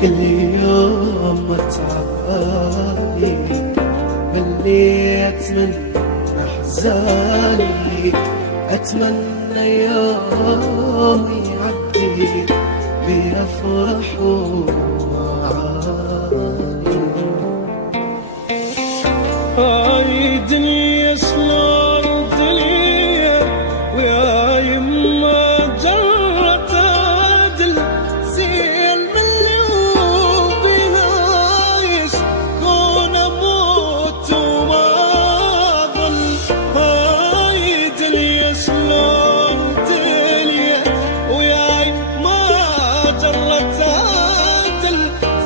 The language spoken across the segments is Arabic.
كل يوم متعباني مليت من أحزاني، أتمنى يوم يعدي بأفرح ومعاني. هاي دنيا شلون دنيا ويا يما جرت عدل، زين من اليوم بهايش كون اموت وما ظل. هاي دنيا شلون دنيا ويا يما جرت عدل،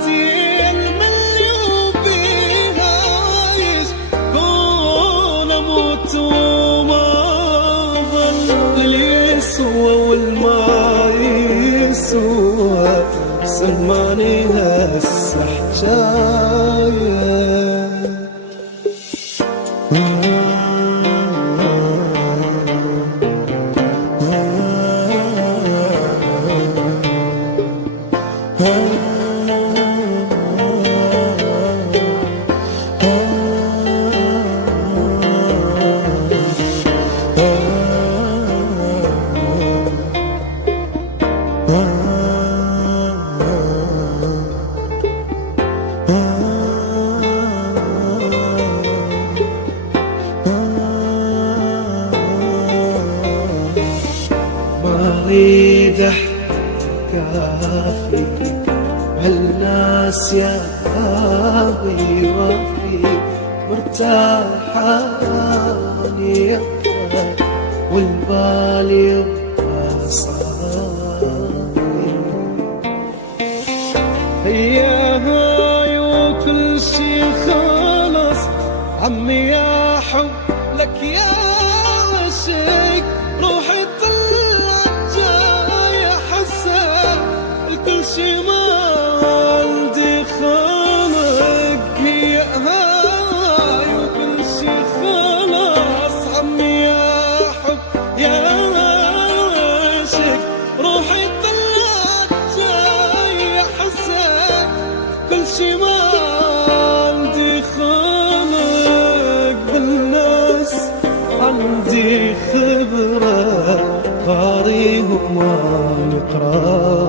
زين من اليوم بهايش كون اموت وما ظل. اللي يسوى والما يسوى سلماني هسه حجايه. ما اريد احكي فيك هالناس يا هاوي وفي مرتاحاني والبال يبقى صافي. هي هاي وكل شي خلص عمي يا حب لك يا عشق، روحي طلعت جاي حسن الكل شي ما عندي خلق. هي هاي وكل شي خلص عمي يا حب يا عشق، روحي طلعت جاي حسن كل شي ما عندي خلق. بالناس عندي خبرة غاري وما نقرأ